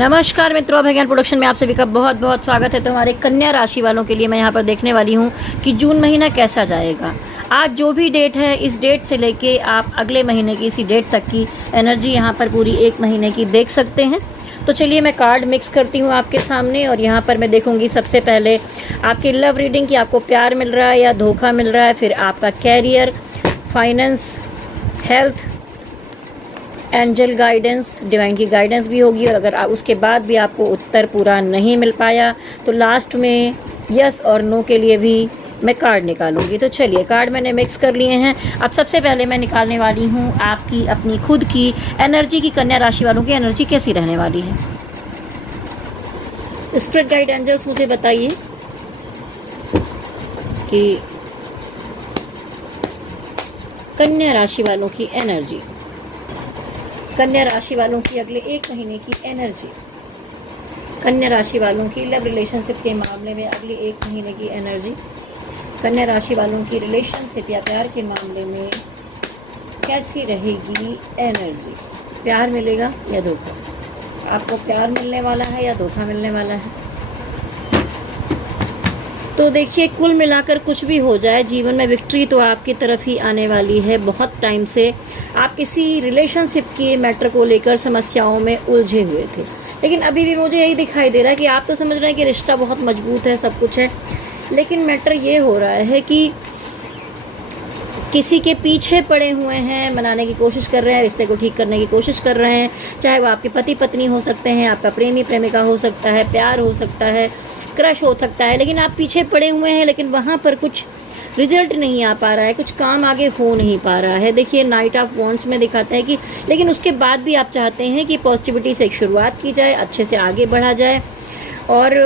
नमस्कार मित्रों, अभिज्ञान प्रोडक्शन में आप सभी का बहुत बहुत स्वागत है। तो हमारे कन्या राशि वालों के लिए मैं यहाँ पर देखने वाली हूँ कि जून महीना कैसा जाएगा। आज जो भी डेट है, इस डेट से लेके आप अगले महीने की इसी डेट तक की एनर्जी यहाँ पर पूरी एक महीने की देख सकते हैं। तो चलिए मैं कार्ड मिक्स करती हूँ आपके सामने और यहाँ पर मैं देखूँगी सबसे पहले आपकी लव रीडिंग की आपको प्यार मिल रहा है या धोखा मिल रहा है, फिर आपका career, finance, health, angel guidance, divine की गाइडेंस भी होगी। और अगर आप उसके बाद भी आपको उत्तर पूरा नहीं मिल पाया तो लास्ट में यस और नो के लिए भी मैं कार्ड निकालूंगी। तो चलिए कार्ड मैंने मिक्स कर लिए हैं। अब सबसे पहले मैं निकालने वाली हूँ आपकी अपनी खुद की एनर्जी की कन्या राशि वालों की एनर्जी कैसी रहने वाली है। स्पिरिट गाइड एंजल्स मुझे बताइए कि कन्या राशि वालों की एनर्जी, कन्या राशि वालों की अगले एक महीने की एनर्जी, कन्या राशि वालों की लव रिलेशनशिप के मामले में अगले एक महीने की एनर्जी, कन्या राशि वालों की रिलेशनशिप या प्यार के मामले में कैसी रहेगी एनर्जी। प्यार मिलेगा या धोखा, आपको प्यार मिलने वाला है या धोखा मिलने वाला है। तो देखिए कुल मिलाकर कुछ भी हो जाए, जीवन में विक्ट्री तो आपकी तरफ ही आने वाली है। बहुत टाइम से आप किसी रिलेशनशिप के मैटर को लेकर समस्याओं में उलझे हुए थे, लेकिन अभी भी मुझे यही दिखाई दे रहा है कि आप तो समझ रहे हैं कि रिश्ता बहुत मजबूत है, सब कुछ है, लेकिन मैटर ये हो रहा है कि किसी के पीछे पड़े हुए हैं, मनाने की कोशिश कर रहे हैं, रिश्ते को ठीक करने की कोशिश कर रहे हैं। चाहे वो आपके पति पत्नी हो सकते हैं, आपका प्रेमी प्रेमिका हो सकता है, प्यार हो सकता है, क्रश हो सकता है, लेकिन आप पीछे पड़े हुए हैं, लेकिन वहाँ पर कुछ रिजल्ट नहीं आ पा रहा है, कुछ काम आगे हो नहीं पा रहा है। देखिए नाइट ऑफ वॉन्ड्स में दिखाता है कि लेकिन उसके बाद भी आप चाहते हैं कि पॉजिटिविटी से एक शुरुआत की जाए, अच्छे से आगे बढ़ा जाए, और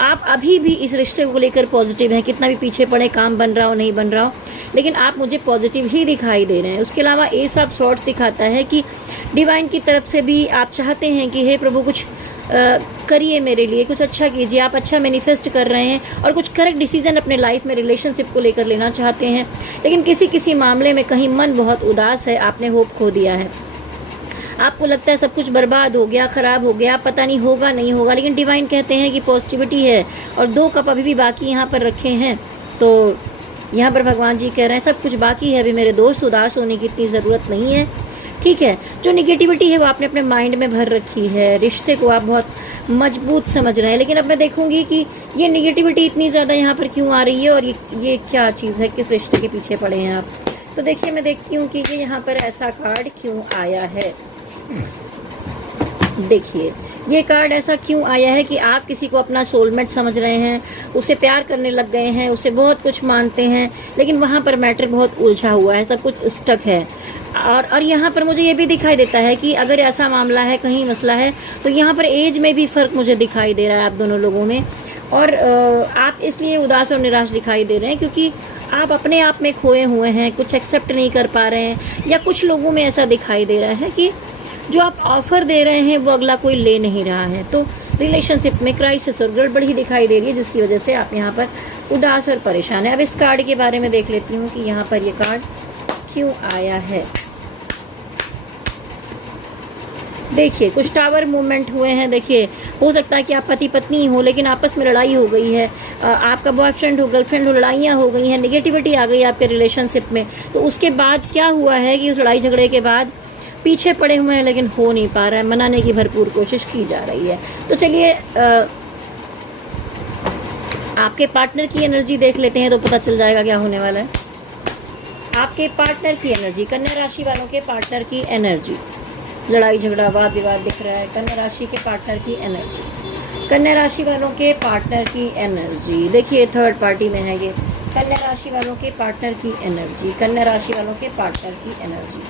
आप अभी भी इस रिश्ते को लेकर पॉजिटिव हैं। कितना भी पीछे पड़े, काम बन रहा हो नहीं बन रहा हो, लेकिन आप मुझे पॉजिटिव ही दिखाई दे रहे हैं। उसके अलावा एस ऑफ सॉर्ड्स दिखाता है कि डिवाइन की तरफ से भी आप चाहते हैं कि हे प्रभु कुछ करिए मेरे लिए, कुछ अच्छा कीजिए। आप अच्छा मैनिफेस्ट कर रहे हैं और कुछ करेक्ट डिसीजन अपने लाइफ में रिलेशनशिप को लेकर लेना चाहते हैं, लेकिन किसी किसी मामले में कहीं मन बहुत उदास है, आपने होप खो दिया है, आपको लगता है सब कुछ बर्बाद हो गया, ख़राब हो गया, पता नहीं होगा नहीं होगा। लेकिन डिवाइन कहते हैं कि पॉजिटिविटी है और 2 कप अभी भी बाकी यहाँ पर रखे हैं। तो यहाँ पर भगवान जी कह रहे हैं सब कुछ बाकी है अभी मेरे दोस्त, उदास होने की इतनी ज़रूरत नहीं है, ठीक है। जो निगेटिविटी है वो आपने अपने माइंड में भर रखी है, रिश्ते को आप बहुत मजबूत समझ रहे हैं, लेकिन अब मैं देखूंगी कि ये निगेटिविटी इतनी ज़्यादा यहाँ पर क्यों आ रही है और ये क्या चीज़ है, किस रिश्ते के पीछे पड़े हैं आप। तो देखिए मैं देखती हूँ कि ये यहाँ पर ऐसा कार्ड क्यों आया है। देखिए ये कार्ड ऐसा क्यों आया है कि आप किसी को अपना सोलमेट समझ रहे हैं, उसे प्यार करने लग गए हैं, उसे बहुत कुछ मानते हैं, लेकिन वहाँ पर मैटर बहुत उलझा हुआ है, सब कुछ स्टक है। और यहाँ पर मुझे ये भी दिखाई देता है कि अगर ऐसा मामला है, कहीं मसला है, तो यहाँ पर एज में भी फ़र्क मुझे दिखाई दे रहा है आप दोनों लोगों में। और आप इसलिए उदास और निराश दिखाई दे रहे हैं क्योंकि आप अपने आप में खोए हुए हैं, कुछ एक्सेप्ट नहीं कर पा रहे हैं, या कुछ लोगों में ऐसा दिखाई दे रहा है कि जो आप ऑफ़र दे रहे हैं वो अगला कोई ले नहीं रहा है। तो रिलेशनशिप में क्राइसिस और गड़बड़ी ही दिखाई दे रही है, जिसकी वजह से आप यहाँ पर उदास और परेशान हैं। अब इस कार्ड के बारे में देख लेती हूँ कि यहाँ पर ये कार्ड क्यों आया है। देखिए कुछ टावर मूवमेंट हुए हैं। देखिए हो सकता है कि आप पति पत्नी हो, लेकिन आपस में लड़ाई हो गई है, आपका बॉयफ्रेंड हो, गर्लफ्रेंड हो, लड़ाइयाँ हो गई हैं, निगेटिविटी आ गई आपके रिलेशनशिप में। तो उसके बाद क्या हुआ है कि उस लड़ाई झगड़े के बाद पीछे पड़े हुए हैं, लेकिन हो नहीं पा रहा है, मनाने की भरपूर कोशिश की जा रही है। तो चलिए आपके पार्टनर की एनर्जी देख लेते हैं, तो पता चल जाएगा क्या होने वाला है। आपके पार्टनर की एनर्जी, कन्या राशि वालों के पार्टनर की एनर्जी, लड़ाई झगड़ा वाद विवाद दिख रहा है। कन्या राशि के पार्टनर की एनर्जी, कन्या राशि वालों के पार्टनर की एनर्जी, देखिए थर्ड पार्टी में है ये। कन्या राशि वालों के पार्टनर की एनर्जी, कन्या राशि वालों के पार्टनर की एनर्जी।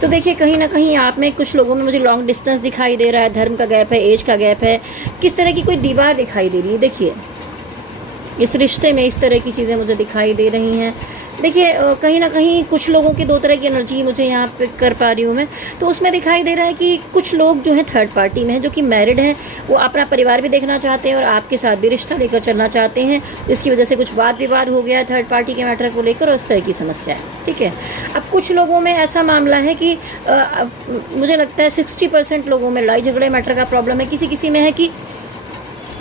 तो देखिए कहीं ना कहीं आप में, कुछ लोगों में मुझे लॉन्ग डिस्टेंस दिखाई दे रहा है, धर्म का गैप है, एज का गैप है, किस तरह की कोई दीवार दिखाई दे रही है। देखिए इस रिश्ते में इस तरह की चीज़ें मुझे दिखाई दे रही हैं। देखिए कहीं ना कहीं कुछ लोगों की दो तरह की एनर्जी मुझे यहाँ पे कर पा रही हूँ मैं, तो उसमें दिखाई दे रहा है कि कुछ लोग जो हैं थर्ड पार्टी में हैं, जो कि मैरिड हैं, वो अपना परिवार भी देखना चाहते हैं और आपके साथ भी रिश्ता लेकर चलना चाहते हैं। इसकी वजह से कुछ वाद विवाद हो गया थर्ड पार्टी के मैटर को लेकर और उस तरह की समस्या है। ठीक है, अब कुछ लोगों में ऐसा मामला है कि मुझे लगता है 60% लोगों में लड़ाई झगड़े मैटर का प्रॉब्लम है। किसी किसी में है कि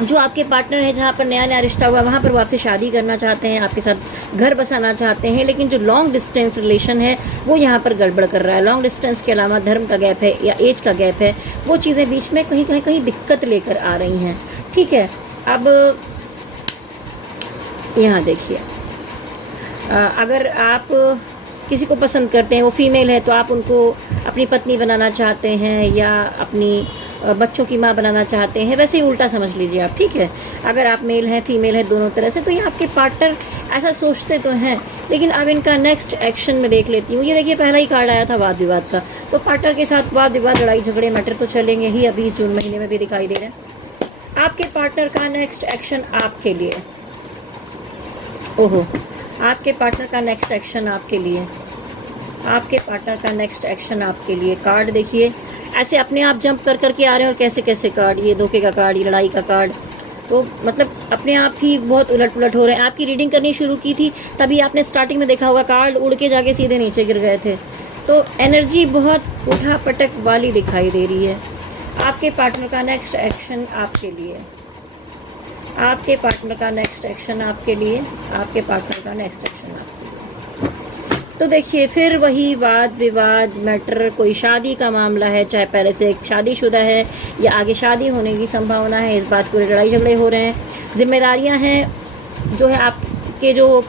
जो आपके पार्टनर है, जहाँ पर नया नया रिश्ता हुआ, वहाँ पर वो आपसे शादी करना चाहते हैं, आपके साथ घर बसाना चाहते हैं, लेकिन जो लॉन्ग डिस्टेंस रिलेशन है वो यहाँ पर गड़बड़ कर रहा है। लॉन्ग डिस्टेंस के अलावा धर्म का गैप है या एज का गैप है, वो चीज़ें बीच में कहीं दिक्कत लेकर आ रही हैं। ठीक है, अब यहाँ देखिए, अगर आप किसी को पसंद करते हैं, वो फीमेल है, तो आप उनको अपनी पत्नी बनाना चाहते हैं या अपनी बच्चों की माँ बनाना चाहते हैं, वैसे ही उल्टा समझ लीजिए आप। ठीक है, अगर आप मेल हैं फीमेल है दोनों तरह से, तो ये आपके पार्टनर ऐसा सोचते तो हैं। लेकिन अब इनका नेक्स्ट एक्शन में देख लेती हूँ। ये देखिए, पहला ही कार्ड आया था वाद विवाद का, तो पार्टनर के साथ वाद विवाद लड़ाई झगड़े मैटर तो चलेंगे ही, अभी जून महीने में भी दिखाई दे रहे हैं। आपके पार्टनर का नेक्स्ट एक्शन आपके लिए, ओहो, आपके पार्टनर का नेक्स्ट एक्शन आपके लिए, आपके पार्टनर का नेक्स्ट एक्शन आपके लिए। कार्ड देखिए, ऐसे अपने आप जंप कर करके आ रहे हैं और कैसे कैसे कार्ड, ये धोखे का कार्ड, ये लड़ाई का कार्ड, तो मतलब अपने आप ही बहुत उलट पुलट हो रहे हैं। आपकी रीडिंग करनी शुरू की थी तभी आपने स्टार्टिंग में देखा होगा कार्ड उड़ के जाके सीधे नीचे गिर गए थे, तो एनर्जी बहुत उठा पटक वाली दिखाई दे रही है। आपके पार्टनर का नेक्स्ट एक्शन आपके लिए, आपके पार्टनर का नेक्स्ट एक्शन आपके लिए, आपके पार्टनर का नेक्स्ट एक्शन आपके लिए। तो देखिए, फिर वही वाद विवाद मैटर, कोई शादी का मामला है, चाहे पहले से एक शादीशुदा है या आगे शादी होने की संभावना है, इस बात को लड़ाई झगड़े हो रहे हैं। जिम्मेदारियां हैं जो है आपके जो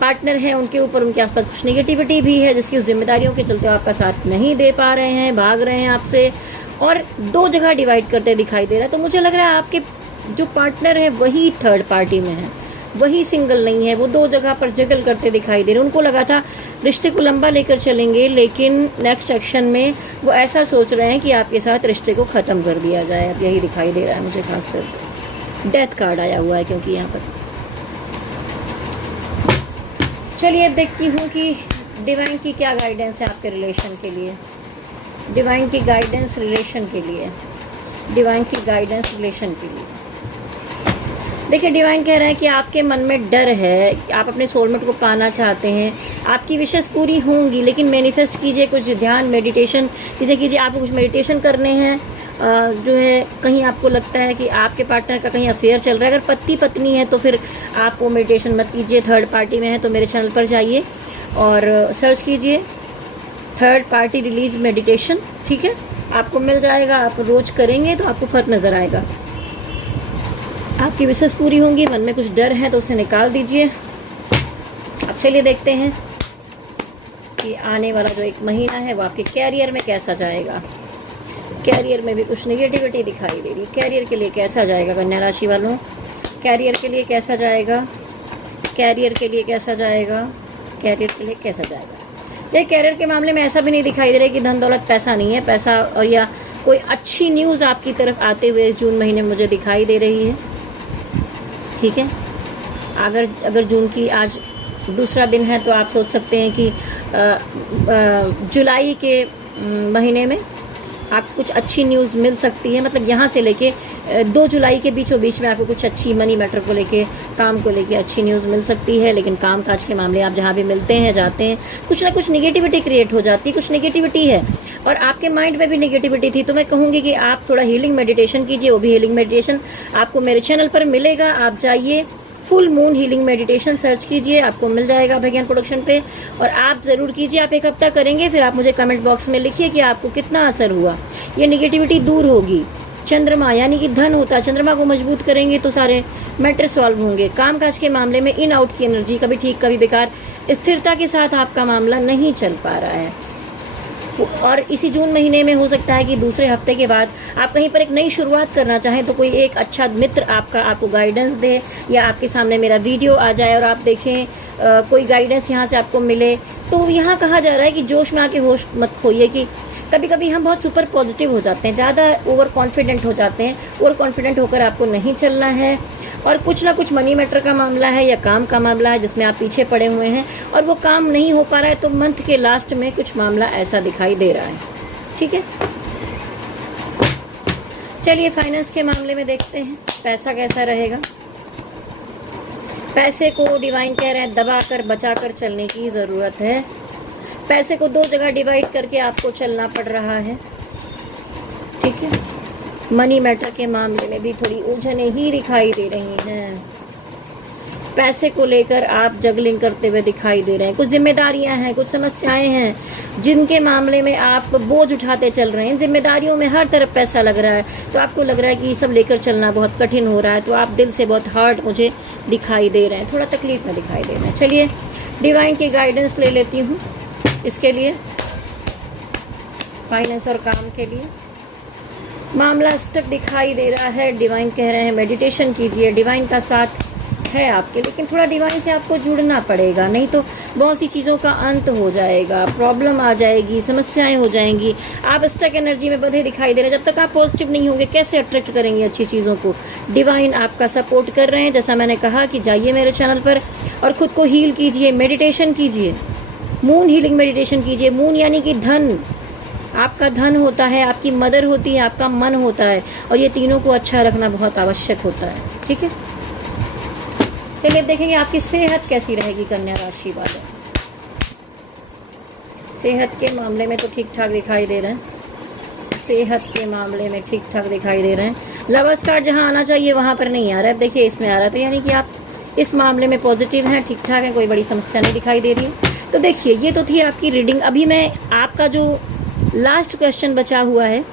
पार्टनर हैं उनके ऊपर, उनके आसपास कुछ नेगेटिविटी भी है जिसकी उस जिम्मेदारियों के चलते आपका साथ नहीं दे पा रहे हैं, भाग रहे हैं आपसे, और दो जगह डिवाइड करते दिखाई दे रहा है। तो मुझे लग रहा है आपके जो पार्टनर है वही थर्ड पार्टी में है, वही सिंगल नहीं है, वो दो जगह पर जगल करते दिखाई दे रहे हैं। उनको लगा था रिश्ते को लंबा लेकर चलेंगे, लेकिन नेक्स्ट एक्शन में वो ऐसा सोच रहे हैं कि आपके साथ रिश्ते को ख़त्म कर दिया जाए। अब यही दिखाई दे रहा है मुझे, खासकर डेथ कार्ड आया हुआ है क्योंकि यहाँ पर। चलिए अब देखती हूँ कि डिवाइन की क्या गाइडेंस है आपके रिलेशन के लिए, डिवाइन की गाइडेंस रिलेशन के लिए, डिवाइन की गाइडेंस रिलेशन के लिए। देखिए, डिवाइन कह रहे हैं कि आपके मन में डर है, आप अपने सोलमेट को पाना चाहते हैं, आपकी विशेष पूरी होंगी, लेकिन मैनिफेस्ट कीजिए, कुछ ध्यान मेडिटेशन चीज़ें कीजिए। आपको कुछ मेडिटेशन करने हैं, जो है कहीं आपको लगता है कि आपके पार्टनर का कहीं अफेयर चल रहा है। अगर पति पत्नी है तो फिर आप वो मेडिटेशन मत कीजिए। थर्ड पार्टी में है तो मेरे चैनल पर जाइए और सर्च कीजिए थर्ड पार्टी रिलीज मेडिटेशन। ठीक है, आपको मिल जाएगा, आप रोज़ करेंगे तो आपको फ़र्क नज़र आएगा, आपकी विशेष पूरी होंगी। मन में कुछ डर है तो उसे निकाल दीजिए। अब चलिए देखते हैं कि आने वाला जो एक महीना है वो आपके कैरियर में कैसा जाएगा। कैरियर में भी कुछ नेगेटिविटी दिखाई दे रही है। कैरियर के लिए कैसा जाएगा कन्या राशि वालों, कैरियर के लिए कैसा जाएगा, कैरियर के लिए कैसा जाएगा, कैरियर के लिए कैसा जाएगा। ये कैरियर के मामले में ऐसा भी नहीं दिखाई दे रहा है कि धन दौलत पैसा नहीं है, पैसा और या कोई अच्छी न्यूज़ आपकी तरफ आते हुए जून महीने में मुझे दिखाई दे रही है। ठीक है, अगर जून की आज दूसरा दिन है तो आप सोच सकते हैं कि जुलाई के महीने में आपको कुछ अच्छी न्यूज़ मिल सकती है। मतलब यहाँ से लेके 2 जुलाई के बीचों बीच में आपको कुछ अच्छी मनी मैटर को लेके, काम को लेके अच्छी न्यूज़ मिल सकती है। लेकिन काम काज के मामले आप जहाँ भी मिलते हैं जाते हैं, कुछ ना कुछ निगेटिविटी क्रिएट हो जाती है, कुछ निगेटिविटी है और आपके माइंड में भी निगेटिविटी थी। तो मैं कहूँगी कि आप थोड़ा हीलिंग मेडिटेशन कीजिए। वो भी हीलिंग मेडिटेशन आपको मेरे चैनल पर मिलेगा। आप जाइए, full moon healing meditation search कीजिए, आपको मिल जाएगा भगवान प्रोडक्शन पे, और आप ज़रूर कीजिए। आप 1 हफ्ता करेंगे, फिर आप मुझे कमेंट बॉक्स में लिखिए कि आपको कितना असर हुआ। ये निगेटिविटी दूर होगी। चंद्रमा यानी कि धन होता है, चंद्रमा को मजबूत करेंगे तो सारे मैटर सॉल्व होंगे। काम काज के मामले में इन आउट की एनर्जी, कभी ठीक कभी बेकार, स्थिरता के साथ आपका मामला नहीं चल पा रहा है। और इसी जून महीने में हो सकता है कि दूसरे हफ्ते के बाद आप कहीं पर एक नई शुरुआत करना चाहें तो कोई एक अच्छा मित्र आपको गाइडेंस दे, या आपके सामने मेरा वीडियो आ जाए और आप देखें कोई गाइडेंस यहाँ से आपको मिले। तो यहाँ कहा जा रहा है कि जोश में आके होश मत खोइए, कि कभी कभी हम बहुत सुपर पॉजिटिव हो जाते हैं, ज़्यादा ओवर कॉन्फिडेंट हो जाते हैं। ओवर कॉन्फिडेंट होकर आपको नहीं चलना है। और कुछ ना कुछ मनी मैटर का मामला है या काम का मामला है जिसमें आप पीछे पड़े हुए हैं और वो काम नहीं हो पा रहा है, तो मंथ के लास्ट में कुछ मामला ऐसा दिखाई दे रहा है। ठीक है, चलिए फाइनेंस के मामले में देखते हैं पैसा कैसा रहेगा। पैसे को डिवाइन कह रहे हैं दबा कर बचा कर चलने की ज़रूरत है। पैसे को 2 जगह डिवाइड करके आपको चलना पड़ रहा है। ठीक है, मनी मैटर के मामले में भी थोड़ी उलझनें ही दिखाई दे रही हैं। पैसे को लेकर आप जगलिंग करते हुए दिखाई दे रहे हैं। कुछ जिम्मेदारियां हैं, कुछ समस्याएं हैं जिनके मामले में आप बोझ उठाते चल रहे हैं। जिम्मेदारियों में हर तरफ पैसा लग रहा है, तो आपको लग रहा है कि ये सब लेकर चलना बहुत कठिन हो रहा है, तो आप दिल से बहुत हार्ड मुझे दिखाई दे रहे हैं, थोड़ा तकलीफ में दिखाई दे रहे हैं। चलिए डिवाइन की गाइडेंस ले लेती हूँ इसके लिए, फाइनेंस और काम के लिए। मामला स्टक दिखाई दे रहा है। डिवाइन कह रहे हैं मेडिटेशन कीजिए, डिवाइन का साथ है आपके, लेकिन थोड़ा डिवाइन से आपको जुड़ना पड़ेगा, नहीं तो बहुत सी चीज़ों का अंत हो जाएगा, प्रॉब्लम आ जाएगी, समस्याएं हो जाएंगी। आप स्टक एनर्जी में बंधे दिखाई दे रहे हैं। जब तक आप पॉजिटिव नहीं होंगे कैसे अट्रैक्ट करेंगे अच्छी चीज़ों को। डिवाइन आपका सपोर्ट कर रहे हैं। जैसा मैंने कहा कि जाइए मेरे चैनल पर और ख़ुद को हील कीजिए, मेडिटेशन कीजिए, मून हीलिंग मेडिटेशन कीजिए। मून यानी कि धन, आपका धन होता है, आपकी मदर होती है, आपका मन होता है, और ये तीनों को अच्छा रखना बहुत आवश्यक होता है। ठीक है, चलिए अब देखेंगे आपकी सेहत कैसी रहेगी कन्या राशि वाले। सेहत के मामले में तो ठीक ठाक दिखाई दे रहे हैं। सेहत के मामले में ठीक ठाक दिखाई दे रहे हैं। लवर्स कार्ड जहां आना चाहिए वहां पर नहीं आ रहा है, देखिए इसमें आ रहा है, तो यानी कि आप इस मामले में पॉजिटिव हैं, ठीक ठाक हैं, कोई बड़ी समस्या नहीं दिखाई दे रही है। तो देखिए ये तो थी आपकी रीडिंग। अभी मैं आपका जो लास्ट क्वेश्चन बचा हुआ है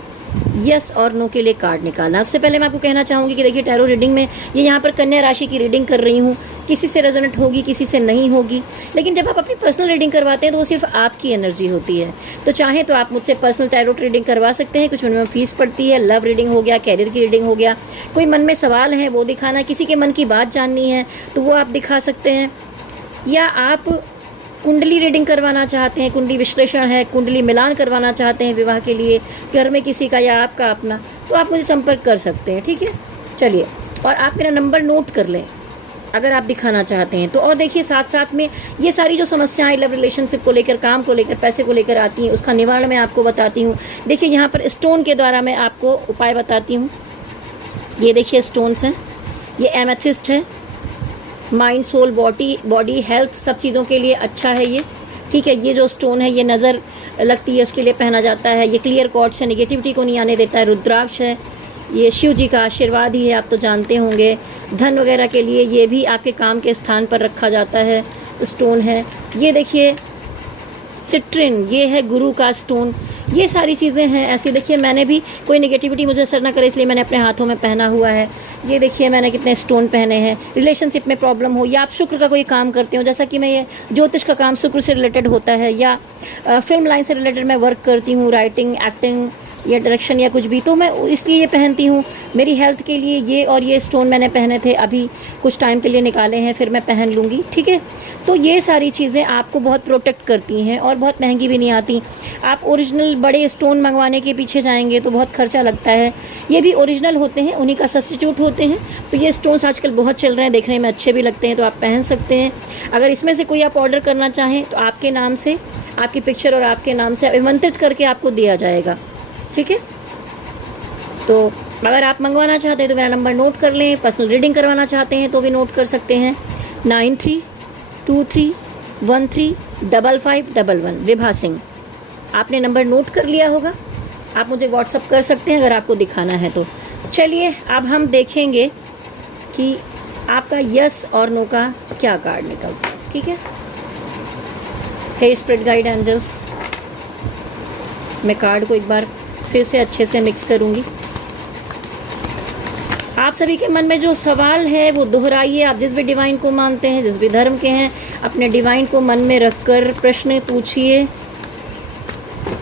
यस और नो के लिए कार्ड निकालना। उससे पहले मैं आपको कहना चाहूँगी कि देखिए टैरो रीडिंग में ये यहाँ पर कन्या राशि की रीडिंग कर रही हूँ, किसी से रेजोनेट होगी, किसी से नहीं होगी, लेकिन जब आप अपनी पर्सनल रीडिंग करवाते हैं तो वो सिर्फ आपकी एनर्जी होती है। तो चाहे तो आप मुझसे पर्सनल टैरो रीडिंग करवा सकते हैं, कुछ मिनिमम फीस पड़ती है। लव रीडिंग हो गया, कैरियर की रीडिंग हो गया, कोई मन में सवाल है वो दिखाना, किसी के मन की बात जाननी है तो वो आप दिखा सकते हैं, या आप कुंडली रीडिंग करवाना चाहते हैं, कुंडली विश्लेषण है, कुंडली मिलान करवाना चाहते हैं विवाह के लिए, घर में किसी का या आपका अपना, तो आप मुझे संपर्क कर सकते हैं। ठीक है, चलिए, और आप मेरा नंबर नोट कर लें अगर आप दिखाना चाहते हैं तो। और देखिए साथ साथ में ये सारी जो समस्याएं लव रिलेशनशिप को लेकर, काम को लेकर, पैसे को लेकर आती हैं, उसका निवारण मैं आपको बताती हूँ। देखिए यहाँ पर स्टोन के द्वारा मैं आपको उपाय बताती हूँ। ये देखिए स्टोन्स हैं, ये एमेथिस्ट है, माइंड, सोल, बॉडी, हेल्थ, सब चीज़ों के लिए अच्छा है ये। ठीक है, ये जो स्टोन है ये नज़र लगती है उसके लिए पहना जाता है। ये क्लियर कॉर्ड से नेगेटिविटी को नहीं आने देता है। रुद्राक्ष है, ये शिव जी का आशीर्वाद ही है, आप तो जानते होंगे। धन वगैरह के लिए ये भी आपके काम के स्थान पर रखा जाता है स्टोन है। ये देखिए सिट्रिन, ये है गुरु का स्टोन। ये सारी चीज़ें हैं ऐसी। देखिए मैंने भी, कोई नेगेटिविटी मुझे असर ना करे इसलिए मैंने अपने हाथों में पहना हुआ है। ये देखिए मैंने कितने स्टोन पहने हैं। रिलेशनशिप में प्रॉब्लम हो या आप शुक्र का कोई काम करते हो, जैसा कि मैं ये ज्योतिष का काम शुक्र से रिलेटेड होता है, या फिल्म लाइन से रिलेटेड मैं वर्क करती हूँ, राइटिंग, एक्टिंग या डायरेक्शन या कुछ भी, तो मैं इसलिए ये पहनती हूँ। मेरी हेल्थ के लिए ये और ये स्टोन मैंने पहने थे, अभी कुछ टाइम के लिए निकाले हैं, फिर मैं पहन लूँगी। ठीक है, तो ये सारी चीज़ें आपको बहुत प्रोटेक्ट करती हैं और बहुत महंगी भी नहीं आती। आप ओरिजिनल बड़े स्टोन मंगवाने के पीछे जाएंगे तो बहुत खर्चा लगता है, ये भी ओरिजिनल होते हैं, उन्हीं का सब्स्टिट्यूट होते हैं। तो ये स्टोन्स आजकल बहुत चल रहे हैं, देखने में अच्छे भी लगते हैं, तो आप पहन सकते हैं। अगर इसमें से कोई आप ऑर्डर करना चाहें तो आपके नाम से, आपकी पिक्चर और आपके नाम से आमंत्रित करके आपको दिया जाएगा। ठीक है, तो अगर आप मंगवाना चाहते हैं तो मेरा नंबर नोट कर लें। पर्सनल रीडिंग करवाना चाहते हैं तो भी नोट कर सकते हैं। 9323135511 विभा सिंह। आपने नंबर नोट कर लिया होगा, आप मुझे व्हाट्सअप कर सकते हैं अगर आपको दिखाना है तो। चलिए अब हम देखेंगे कि आपका यस और नो का क्या कार्ड निकलता है। ठीक है, हे स्पिरिट गाइड एंजल्स, मैं कार्ड को एक बार फिर से अच्छे से मिक्स करूंगी। आप सभी के मन में जो सवाल है वो दोहराइए। आप जिस भी डिवाइन को मानते हैं, जिस भी धर्म के हैं, अपने डिवाइन को मन में रखकर प्रश्न पूछिए।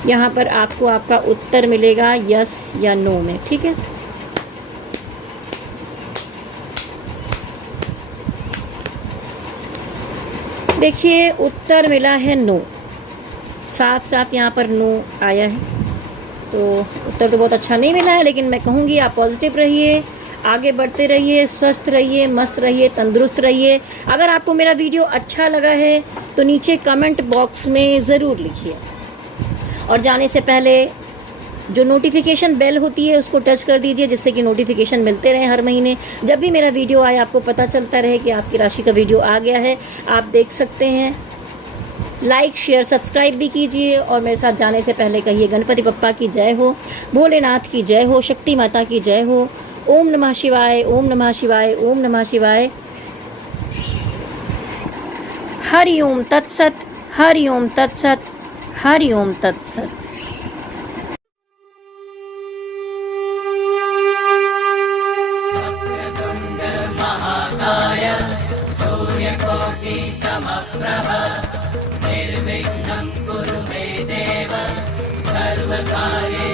यहाँ पर आपको आपका उत्तर मिलेगा यस या नो में। ठीक है, देखिए उत्तर मिला है नो, साफ साफ यहाँ पर नो आया है। तो उत्तर तो बहुत अच्छा नहीं मिला है, लेकिन मैं कहूँगी आप पॉजिटिव रहिए, आगे बढ़ते रहिए, स्वस्थ रहिए, मस्त रहिए, तंदुरुस्त रहिए। अगर आपको मेरा वीडियो अच्छा लगा है तो नीचे कमेंट बॉक्स में ज़रूर लिखिए, और जाने से पहले जो नोटिफिकेशन बेल होती है उसको टच कर दीजिए, जिससे कि नोटिफिकेशन मिलते रहे हर महीने। जब भी मेरा वीडियो आए आपको पता चलता रहे कि आपकी राशि का वीडियो आ गया है, आप देख सकते हैं। लाइक, शेयर, सब्सक्राइब भी कीजिए, और मेरे साथ जाने से पहले कहिए गणपति बप्पा की जय हो, भोलेनाथ की जय हो, शक्ति माता की जय हो। ओम नमः शिवाय, ओम नमः शिवाय, ओम नमः शिवाय। हरि ओम तत्सत, हरि ओम तत्सत, हरि ओम तत्सत। महाकाय सूर्यकोटि समप्रभ निर्विघ्नं कुरु मे देव सर्वकार्ये